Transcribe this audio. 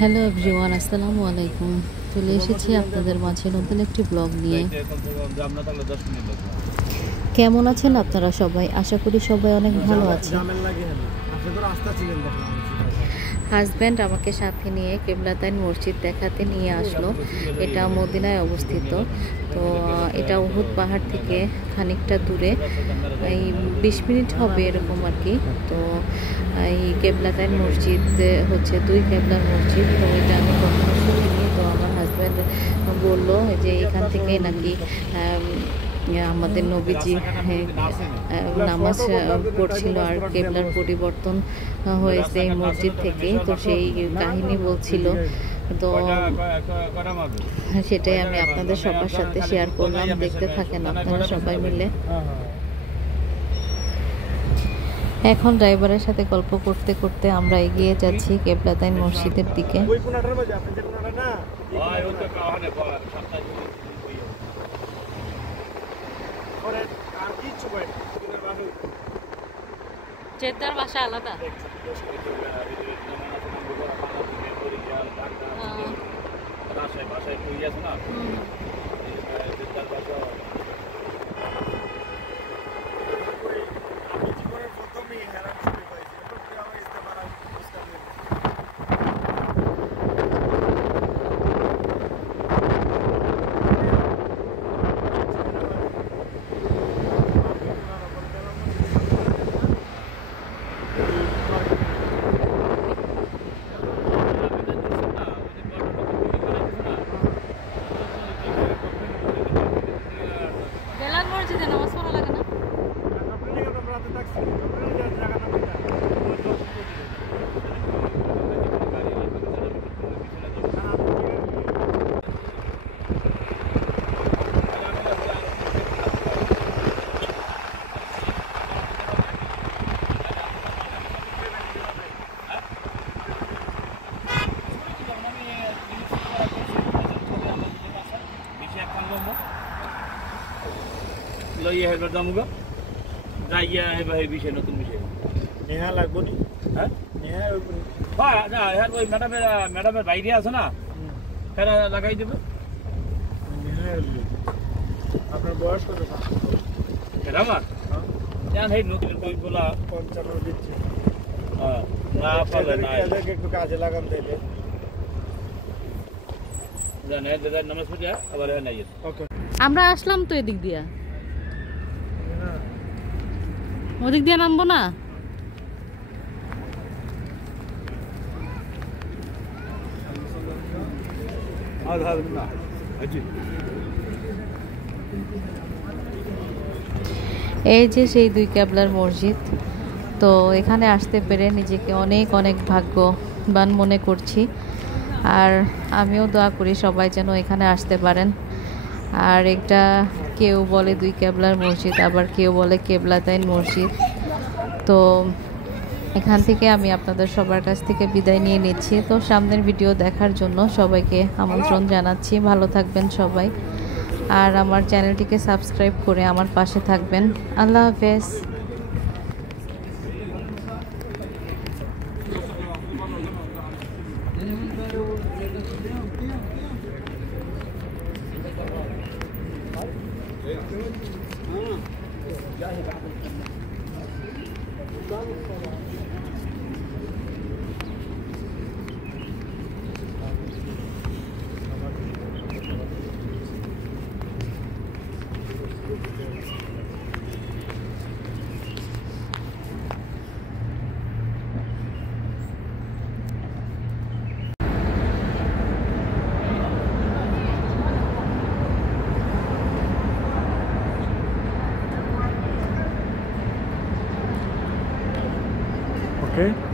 Hello everyone, আসসালামু আলাইকুম। চলে এসেছি আপনাদের মাঝে নতুন একটি ব্লগ নিয়ে। কেমন আছেন আপনারা সবাই? আশা করি সবাই অনেক ভালো আছেন। হাজব্যান্ড আমাকে সাথে নিয়ে কেবলাতাইন মসজিদ দেখাতে নিয়ে আসলো। এটা মদিনায় অবস্থিত। তো এটা উহুদ পাহাড় থেকে খানিকটা দূরে, এই 20 মিনিট হবে এরকম আর কি। তো এই কেবলাতাইন মসজিদ হচ্ছে 2 কেবলার মসজিদ। তো এটা আমি কখনো শুনিনি। তো আমার হাজব্যান্ড বললো যে এখান থেকে নাকি আমাদের নবীজি নামাজ পড়ছিল আর কেবলার পরিবর্তন হয়েছে এই মসজিদ থেকে। তো সেই কাহিনী বলছিল। তো সেটাই আমি আপনাদের সবার সাথে শেয়ার করলাম। দেখতে থাকেন আপনারা সবাই মিলে। এখন ড্রাইভারের সাথে গল্প করতে করতে আমরা এগিয়ে যাচ্ছি কেবলাতাইন মসজিদের দিকে। জেদ্দার ভাষা আলাদা। নামাজ পড়া লাগে না? লইয়া হেবার দামুগা যাইয়া হেবা হে বিষয় নতুন বিষয় নেহা লাগবো নি। হ্যাঁ নেহা না হ্যাঁ ওই ম্যাডামের বাইরে আছে না, ফেরা লাগাই দেবে। আপনার বয়স কত? এটা আমার জান এই নতুন বইগুলা 55 দিচ্ছে। হ্যাঁ না পাবে না, এদেরকে একটু কাজে লাগান দেবে। জানে দাদা নামাজ পড়া আবার হ্যাঁ নাই। ওকে, আমরা আসলাম তো এদিক দিয়া, ওদিক দিয়ে নামবো না? এই যে সেই 2 কেবলার মসজিদ। তো এখানে আসতে পেরে নিজেকে অনেক অনেক ভাগ্যবান মনে করছি। আর আমিও দোয়া করি সবাই যেন এখানে আসতে পারেন। আর এটা কেউ বলে 2 কেবলার মসজিদ, আবার কেউ বলে কেবলাতাইন মসজিদ। তো এখান থেকে আমি আপনাদের সবার কাছ থেকে বিদায় নিয়ে নিচ্ছি। তো সামনের ভিডিও দেখার জন্য সবাইকে আমন্ত্রণ জানাচ্ছি। ভালো থাকবেন সবাই, আর আমার চ্যানেলটিকে সাবস্ক্রাইব করে আমার পাশে থাকবেন। আল্লাহ হাফেজ। Okay.